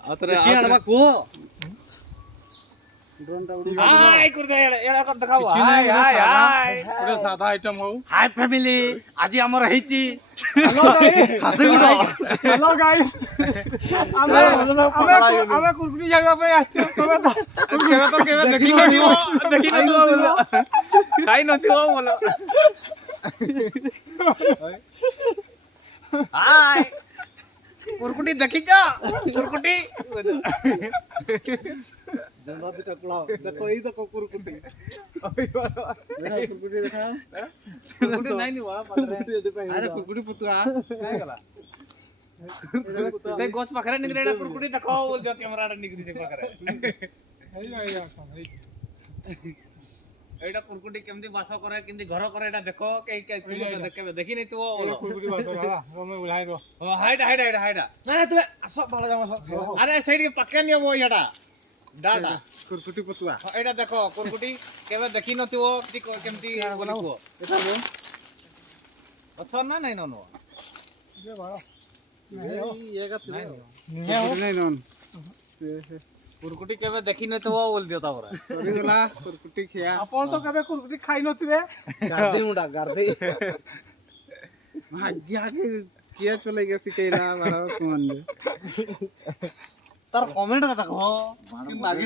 आतरे କିଏ ଆଣବା କୁହ हाय कर दे एड़ा कर दिखाओ हाय हाय हाय ଗୋଟେ ସାଧା ଆଇଟମ ହଉ। हाय फैमिली आज हमर हेची ହାସିଗୁଡ ହ୍ୟାଲୋ ଗାଇସ୍ ଆମେ କୁରକୁରି ଜାଣିବା ପାଇଁ ଆସିଛୁ ତମେ ତ କେବେ ଦେଖି ନଥିବ ଖାଇ ନଥିବ ବୋଲ हाय कुरकुटी देखिଛ कुरकुटी ଜନ୍ଦା ଦିଟା କୁଳାଅ ଦେଖ ଏଇ ଦେଖ କୁରକୁଟି କୁରକୁଟି ଦେଖା कुरकुटी नाही नी वाला पाखरे ଆରେ କୁରକୁଟି ପୁତୁଆ काय गला ते गोच पाखरे निकरे एडा कुरकुटी देखो बोल दियो कैमरा रे निकरी से पाखरे एडा कुरकुटी केमदी बास करे केमदी घर करे एडा देखो के देखे देखि नै तू बोलो କୁରକୁରି ବାସ ତମେ ବୁଲାଇବ। ओ हाइड हाइड हाइड हाइड ନାଇଁ ତୁ ଆସ ଭଲ ଯାମ ଆସ अरे साइड के पक्का नियो वो एडा डाटा କୁରକୁଟି ପୁତୁଆ एडा देखो कुरकुटी केबे देखि नथिवो केमती बनाओ ଏଟା ନେ अच्छा ना नहीं नो ଏଇଗା ଥିବ ନାଇଁ ନନ୍ कुरकुटी केबे देखि नथिवो बोल दियो तापर ସରିଗଲା କୁରକୁରି ଖିଆ। आपण तो केबे कुरकुटी खाइ नथिबे ଗାର୍ଦେଇ ମୁଣ୍ଡା ଗାର୍ଦେଇ ଭାଗ୍ୟ କିଏ ଚଲେଇକି ଶିଖେଇଲା ବାଳ କୁହନି। ତାର କମେଣ୍ଟ କଥା କହ କି ମାଗି